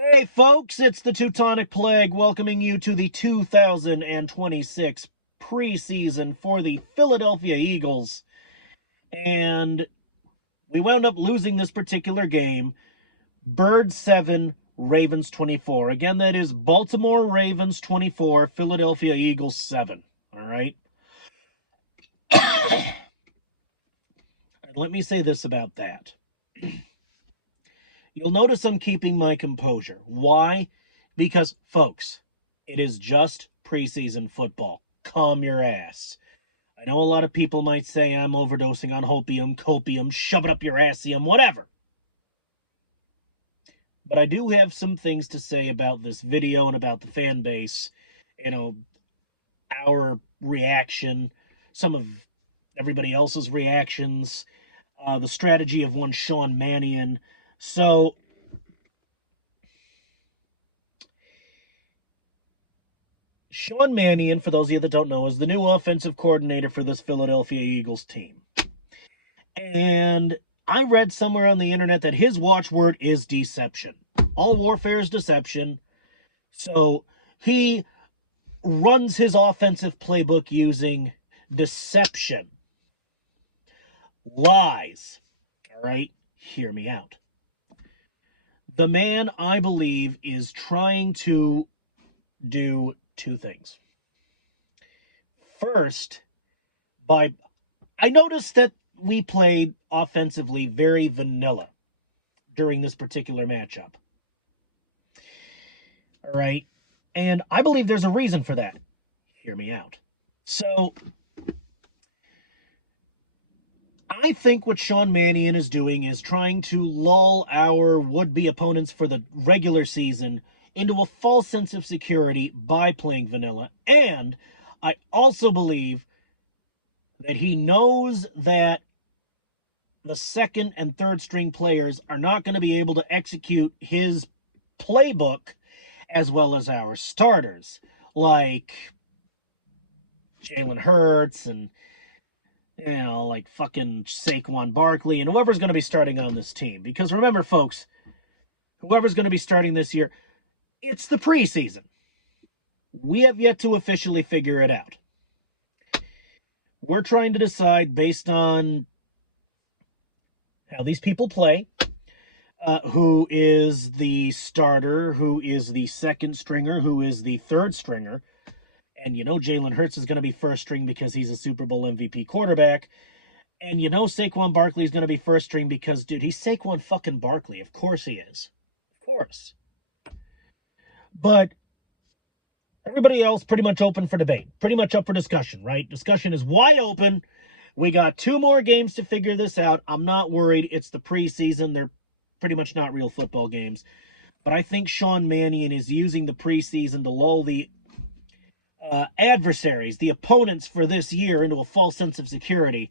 Hey folks, it's the Teutonic Plague welcoming you to the 2026 preseason for the Philadelphia Eagles. And we wound up losing this particular game. Birds 7, Ravens 24. Again, that is Baltimore Ravens 24, Philadelphia Eagles 7. All right? And let me say this about that. You'll notice I'm keeping my composure. Why? Because, folks, it is just preseason football. Calm your ass. I know a lot of people might say I'm overdosing on hopium, copium, shove it up your assium, whatever. But I do have some things to say about this video and about the fan base. Our reaction, some of everybody else's reactions, the strategy of one Sean Mannion. So, Sean Mannion, for those of you that don't know, is the new offensive coordinator for this Philadelphia Eagles team. And I read somewhere on the internet that his watchword is deception. All warfare is deception. So he runs his offensive playbook using deception. Lies. All right? Hear me out. The man, I believe, is trying to do two things. First, I noticed that we played offensively very vanilla during this particular matchup. All right? And I believe there's a reason for that. Hear me out. So, I think what Sean Mannion is doing is trying to lull our would-be opponents for the regular season into a false sense of security by playing vanilla. And I also believe that he knows that the second and third string players are not going to be able to execute his playbook as well as our starters, like Jalen Hurts and, like fucking Saquon Barkley and whoever's going to be starting on this team. Because remember, folks, whoever's going to be starting this year, it's the preseason. We have yet to officially figure it out. We're trying to decide based on how these people play, who is the starter, who is the second stringer, who is the third stringer. And Jalen Hurts is going to be first string because he's a Super Bowl MVP quarterback. And Saquon Barkley is going to be first string because, dude, he's Saquon fucking Barkley. Of course he is. Of course. But everybody else pretty much open for debate. Pretty much up for discussion, right? Discussion is wide open. We got 2 more games to figure this out. I'm not worried. It's the preseason. They're pretty much not real football games. But I think Sean Mannion is using the preseason to lull the adversaries, the opponents for this year, into a false sense of security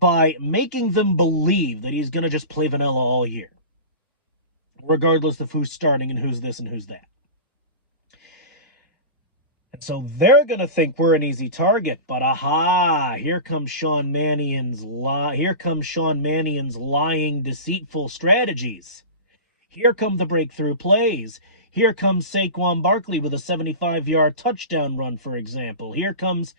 by making them believe that he's going to just play vanilla all year, regardless of who's starting and who's this and who's that. And so they're going to think we're an easy target, but aha, here comes Sean Mannion's lying, deceitful strategies. Here come the breakthrough plays. Here comes Saquon Barkley with a 75-yard touchdown run, for example. Here comes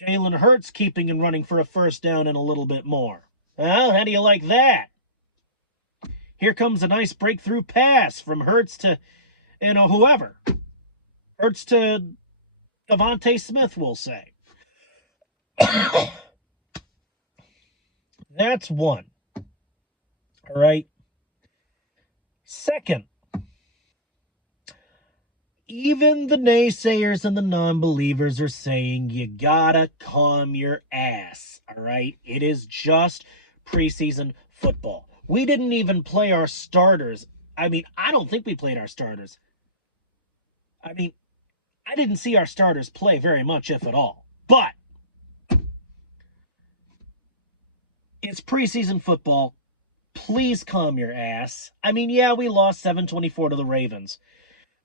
Jalen Hurts keeping and running for a first down and a little bit more. Well, how do you like that? Here comes a nice breakthrough pass from Hurts to, whoever. Hurts to Devontae Smith, we'll say. That's one. All right. Second, even the naysayers and the non-believers are saying you gotta calm your ass, all right? It is just preseason football. We didn't even play our starters. I don't think we played our starters. I didn't see our starters play very much, if at all. But it's preseason football. Please calm your ass. Yeah, we lost 7-24 to the Ravens.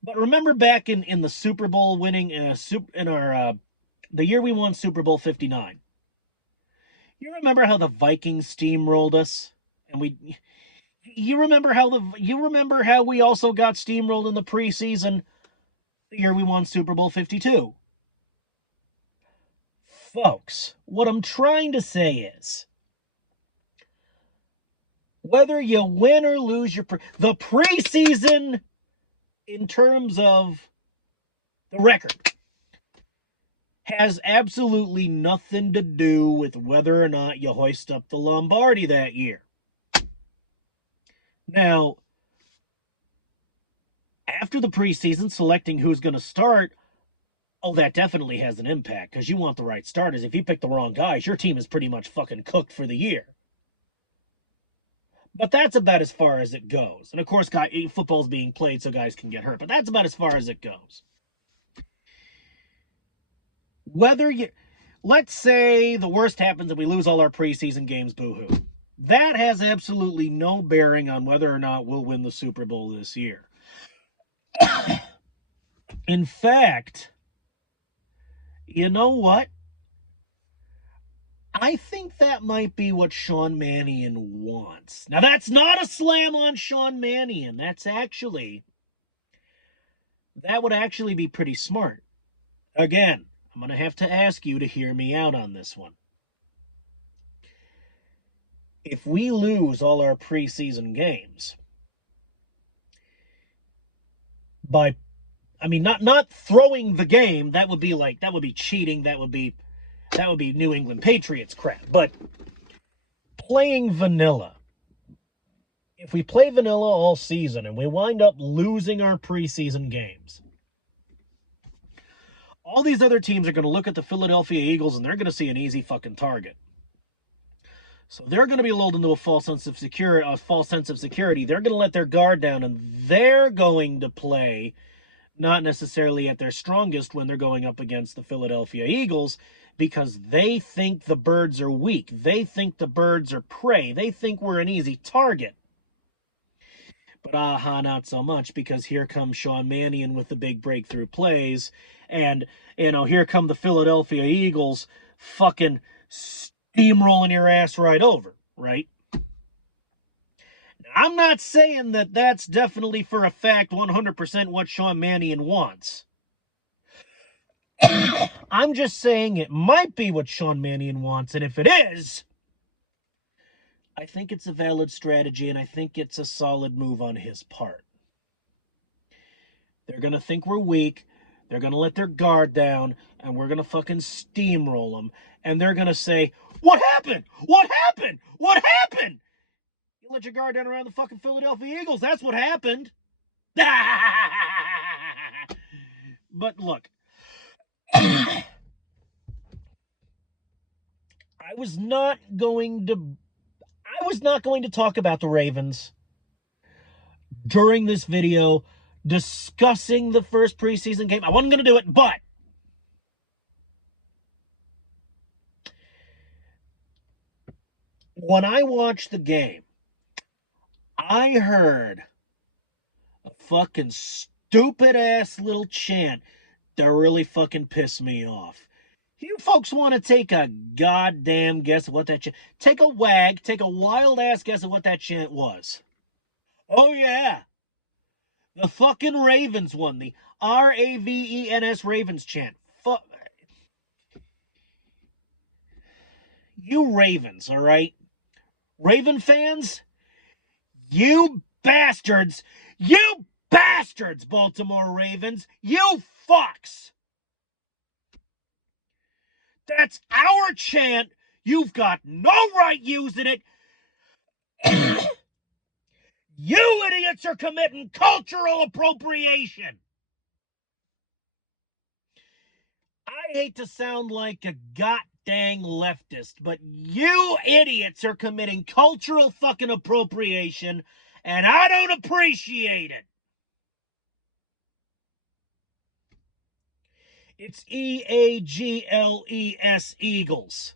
But remember back in the Super Bowl winning, the year we won Super Bowl 59. You remember how the Vikings steamrolled us? And You remember how we also got steamrolled in the preseason the year we won Super Bowl 52. Folks, what I'm trying to say is, whether you win or lose the preseason in terms of the record has absolutely nothing to do with whether or not you hoist up the Lombardi that year. Now, after the preseason, selecting who's going to start, oh, that definitely has an impact because you want the right starters. If you pick the wrong guys, your team is pretty much fucking cooked for the year. But that's about as far as it goes. And of course, football's being played so guys can get hurt, but that's about as far as it goes. Let's say the worst happens and we lose all our preseason games, boo-hoo. That has absolutely no bearing on whether or not we'll win the Super Bowl this year. In fact, you know what? I think that might be what Sean Mannion wants. Now, that's not a slam on Sean Mannion. That would actually be pretty smart. Again, I'm going to have to ask you to hear me out on this one. If we lose all our preseason games, not throwing the game, that would be cheating, that would be New England Patriots crap, but playing vanilla. If we play vanilla all season and we wind up losing our preseason games, all these other teams are going to look at the Philadelphia Eagles and they're going to see an easy fucking target. So they're going to be lulled into a false sense of security. They're going to let their guard down and they're going to play not necessarily at their strongest when they're going up against the Philadelphia Eagles because they think the birds are weak. They think the birds are prey. They think we're an easy target. But not so much, because here comes Sean Mannion with the big breakthrough plays, and, here come the Philadelphia Eagles fucking steamrolling your ass right over, right? I'm not saying that that's definitely for a fact 100% what Sean Mannion wants. I'm just saying it might be what Sean Mannion wants, and if it is, I think it's a valid strategy, and I think it's a solid move on his part. They're going to think we're weak, they're going to let their guard down, and we're going to fucking steamroll them, and they're going to say, what happened? What happened? What happened? You let your guard down around the fucking Philadelphia Eagles, that's what happened. But look, I was not going to talk about the Ravens during this video discussing the first preseason game. I wasn't going to do it, but when I watched the game, I heard a fucking stupid-ass little chant that really fucking pissed me off. You folks want to take a goddamn guess at what that chant... Take a wild-ass guess at what that chant was. Oh, yeah. The fucking Ravens won. The Ravens Ravens chant. You Ravens, all right? Raven fans, you bastards, Baltimore Ravens, you fucks. That's our chant. You've got no right using it. You idiots are committing cultural appropriation. I hate to sound like a goddamn leftist, but you idiots are committing cultural fucking appropriation, and I don't appreciate it. It's EAGLES, Eagles.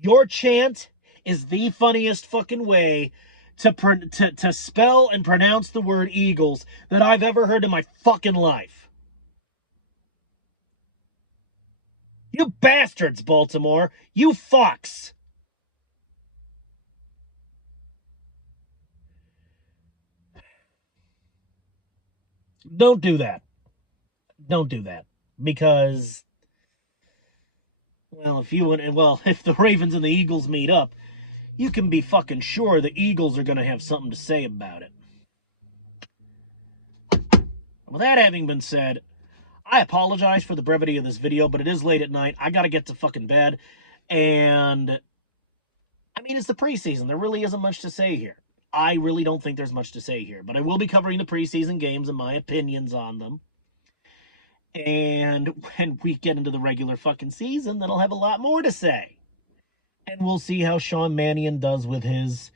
Your chant is the funniest fucking way to spell and pronounce the word Eagles that I've ever heard in my fucking life. You bastards, Baltimore. You fucks. Don't do that. Don't do that. Because, well, if the Ravens and the Eagles meet up, you can be fucking sure the Eagles are going to have something to say about it. With that having been said, I apologize for the brevity of this video, but it is late at night. I got to get to fucking bed. And, I mean, it's the preseason. There really isn't much to say here. I really don't think there's much to say here. But I will be covering the preseason games and my opinions on them. And when we get into the regular fucking season, then I'll have a lot more to say. And we'll see how Sean Mannion does with his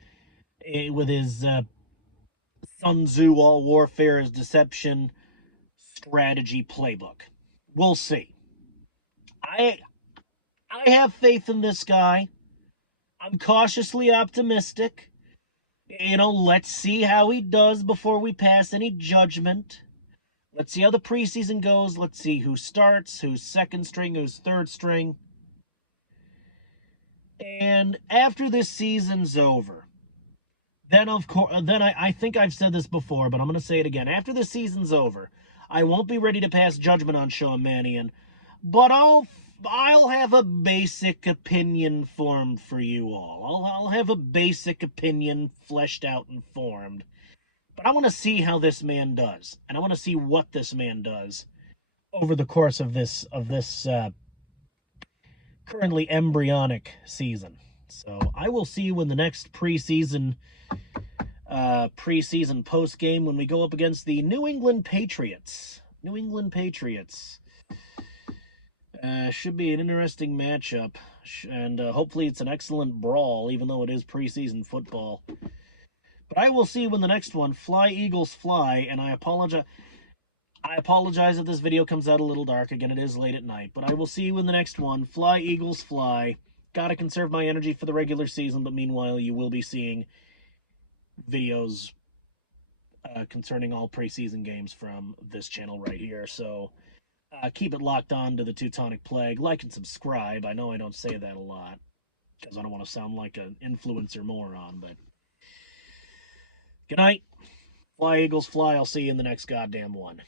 Sun Tzu all warfare is deception strategy playbook. We'll see. I I have faith in this guy. I'm cautiously optimistic. Let's see how he does before we pass any judgment. Let's see how the preseason goes. Let's see who starts, who's second string, who's third string. And after this season's over, then of course, I think I've said this before, but I'm going to say it again. After the season's over, I won't be ready to pass judgment on Sean Mannion, but I'll have a basic opinion formed for you all. I'll have a basic opinion fleshed out and formed. But I want to see how this man does, and I want to see what this man does over the course of this currently embryonic season. So I will see you in the next preseason post game when we go up against the New England Patriots. New England Patriots. Should be an interesting matchup, and hopefully it's an excellent brawl, even though it is preseason football. But I will see you in the next one. Fly, Eagles, fly, and I apologize. I apologize if this video comes out a little dark. Again, it is late at night. But I will see you in the next one. Fly, Eagles, fly. Gotta conserve my energy for the regular season, but meanwhile, you will be seeing videos concerning all preseason games from this channel right here. So keep it locked on to the Teutonic Plague. Like and subscribe. I know I don't say that a lot because I don't want to sound like an influencer moron, but good night. Fly, Eagles, fly. I'll see you in the next goddamn one.